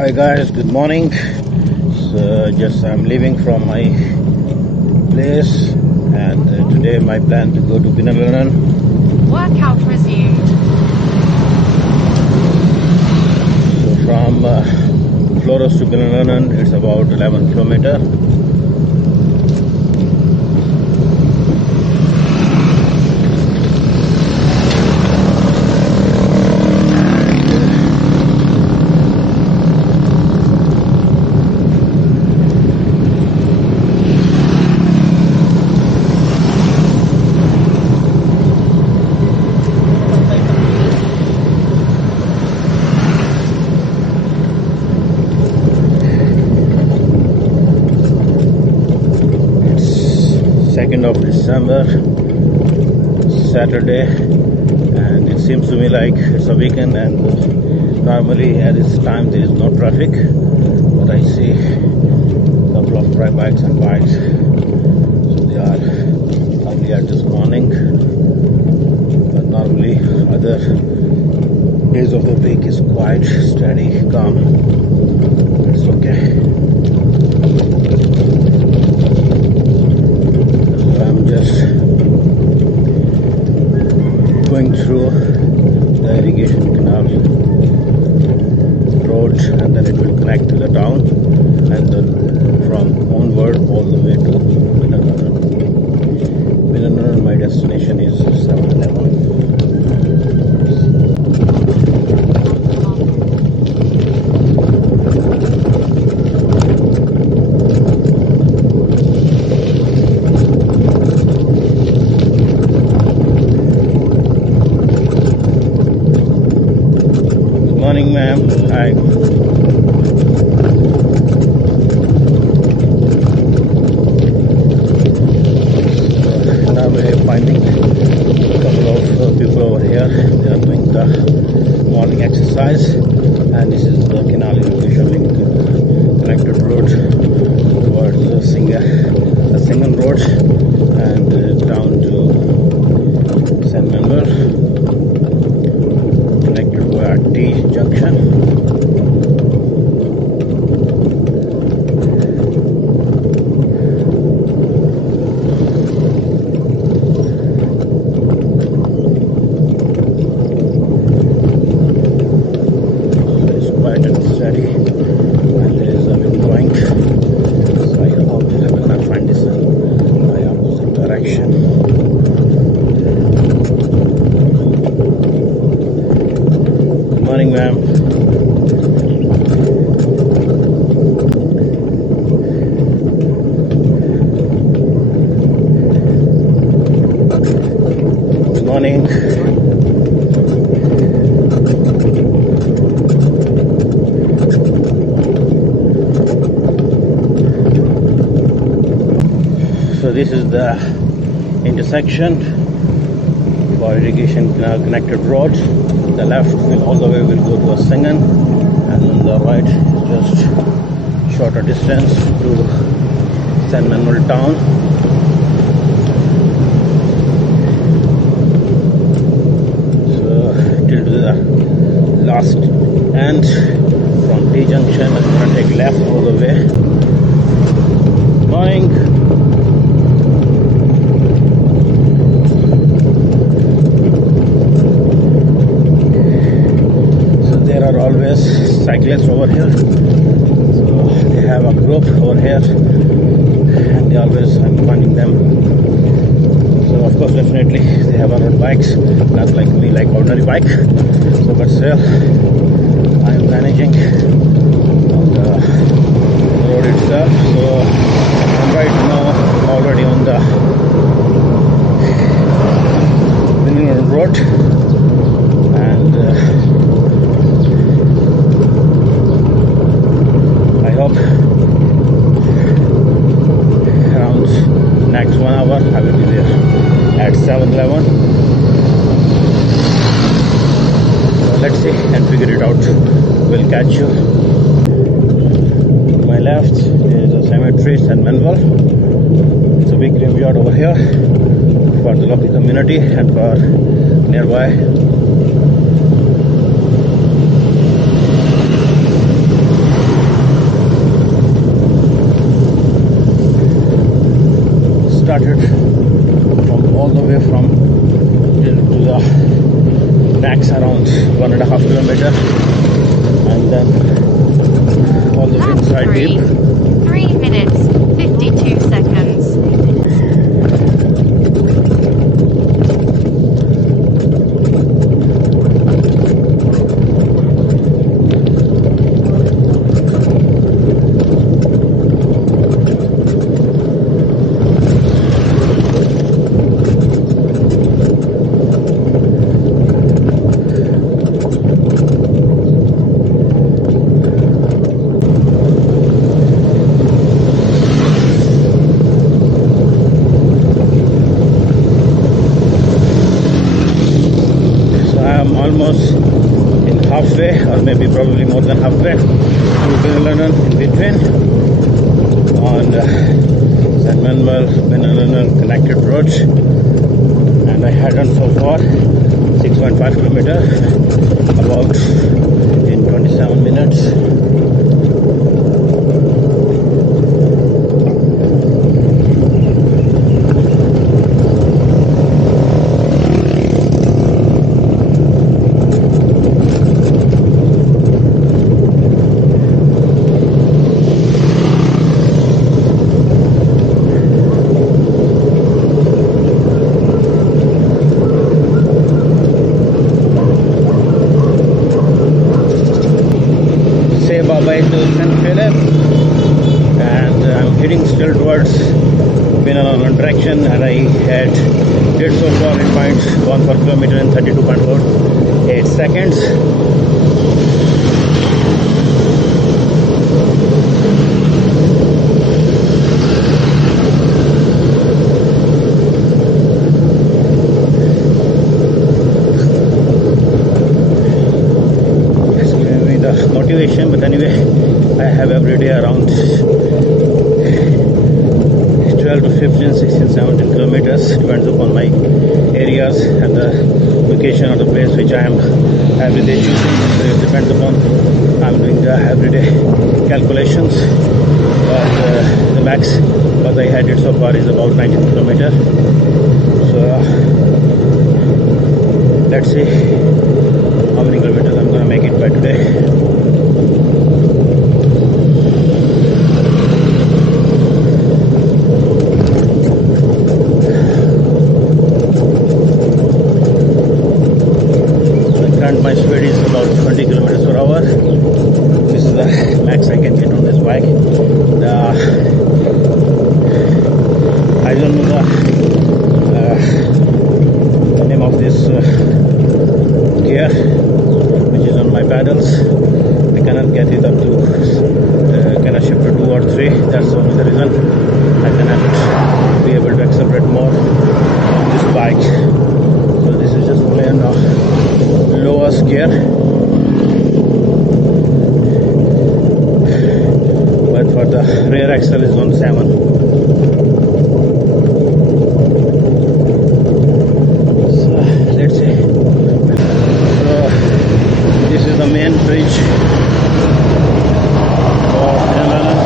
Hi guys, good morning. So just I'm leaving from my place, and today my plan to go to Binalonan. Workout resumed. So from Flores to Binalonan, it's about 11 kilometers. Of December, Saturday, and it seems to me like it's a weekend, and normally at this time there is no traffic, but I see a couple of dry bikes and bikes, so they are earlier this morning, but normally other days of the week is quite steady, calm. It's okay. Just going through the irrigation canal road, and then it will connect to the town, and then from onward all the way to Binalonan. Binalonan, my destination is 7-Eleven. Morning, ma'am. Hi. Now we're finding a couple of people over here. They are doing the morning exercise, and this is the canal irrigation link connected road towards the Singan road and down to Sanmanuel. T junction. It's quite steady, and there is a wind blowing, so I hope I will not find this in my opposite direction. Morning, ma'am. Good morning. So this is the intersection for irrigation connected road. The left will all the way will go to a Singan, and on the right is just shorter distance to Sanmanuel town. So till to the last end from T junction, I'm gonna take left all the way. Morning. Always cyclists over here, so they have a group over here, and they always, I'm finding them. So of course, definitely they have road bikes, not like me, like ordinary bike. So but still, I am managing on the road itself. So I'm right now already on the Binalonan road, and around next 1 hour I will be there at 7-Eleven. So let's see and figure it out. We'll catch you. To my left there is a cemetery, Sanmanuel. It's a big graveyard over here for the local community and for nearby. started from all the way from till to the max around 1.5 kilometer, and then all the way inside deep. 3 minutes, 52 seconds. Almost in halfway, or maybe probably more than halfway, to Binalonan in between on Sanmanuel Binalonan connected road, and I had done so far 6.5 kilometer, about in 27 minutes. Bye to St. Philip, and I'm heading still towards Binalonan direction, and I had did so far in points 1 per kilometer in 32.48 seconds. Motivation, but anyway, I have every day around 12 to 15, 16, 17 kilometers, depends upon my areas and the location of the place which I am every day choosing. So it depends upon, I'm doing the everyday calculations, but the max what I had it so far is about 19 kilometers. So let's see how many kilometers I'm gonna make it by today. My speed is about 20 kilometers per hour. This is the max I can get on this bike. I don't know the name of this gear which is on my pedals. I cannot get it up to cannot shift to 2 or 3. That's only the reason I cannot be able to accelerate more on this bike. So this is just only on lowest gear, but for the rear axle is on 7. So let's see. So this is the main bridge for Binalonan.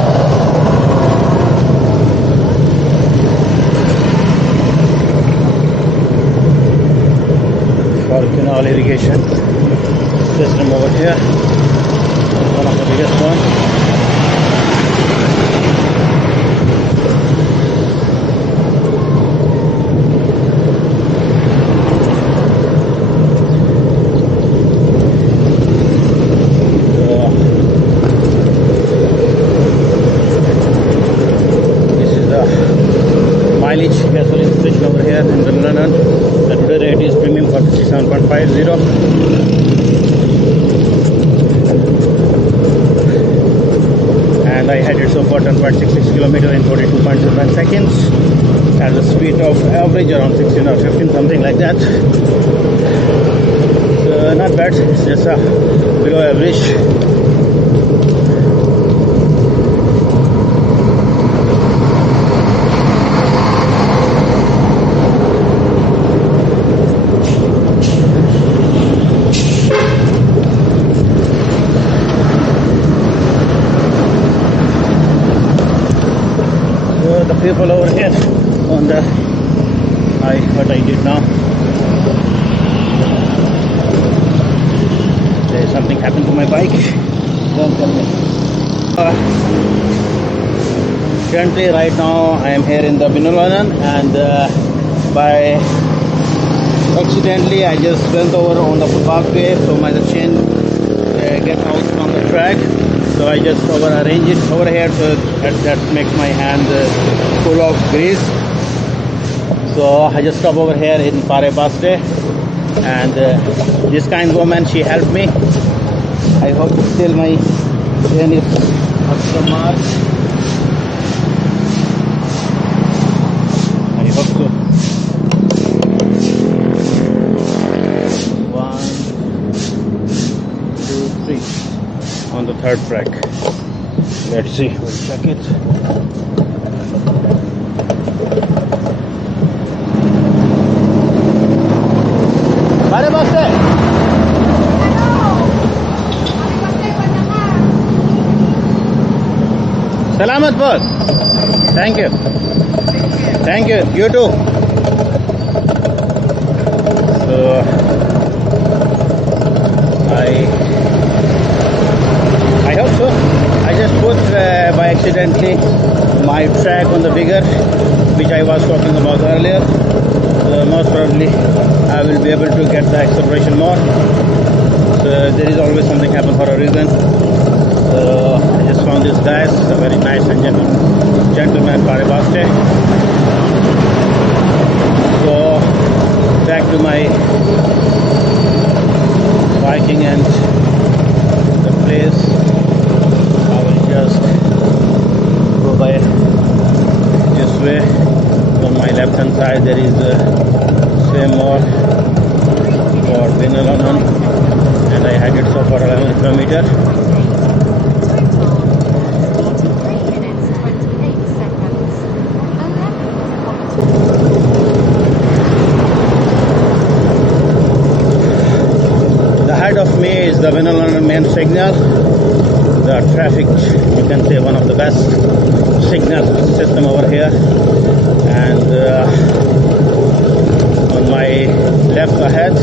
For canal irrigation system over here, one of the biggest one. This is the mileage gasoline station over here in Binalonan. The today rate is premium for 57.50. And I had it so far 10.66 kilometer in 42.7 seconds at a speed of average around 16 or 15, something like that. So not bad, it's just below average. The people over here on the what I did now. There's something happened to my bike. Don't tell me. Currently, right now, I am here in the Binalonan, and by accidentally, I just went over on the footpath way, so my chain get out from the track. So I just arrange it over here, so that makes my hand full of grease. So I just stop over here in Pare Baste, and this kind woman, she helped me. I hope still my chain is up to the mark. I hope so. 1, 2, 3 on the third track. Let's see, we'll check it. Pare Baste. Salamat po. Thank you. Thank you. You too. So I hope so. I just put by accidentally my track on the bigger, which I was talking about earlier. So most probably I will be able to get the acceleration more. So there is always something happen for a reason. So I just found this guy, a very nice and gentleman Pare Baste. So back to my biking and the place. I will just go by this way. On my left hand side there is the same more for Binalonan, and I had it so for 11 kilometers. Ahead of me is the Binalonan main signal. The traffic, you can say, one of the best signal system over here. And on my left ahead,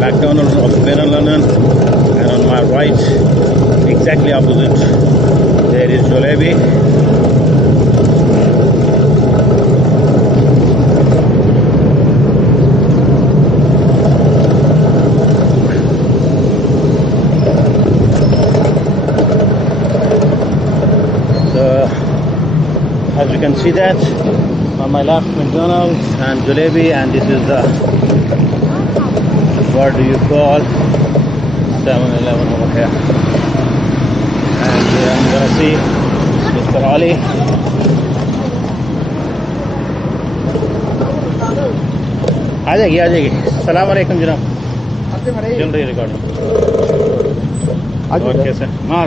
McDonald's of Binalonan, and on my right, exactly opposite, there is Jollibee. As you can see that on my left, McDonald's and Jollibee, and this is the, what do you call, 7-Eleven over here. And I'm gonna see Mr. Ali. आ जाएगी सलाम अलैकुम जनाब चल रही है recording और कैसे मार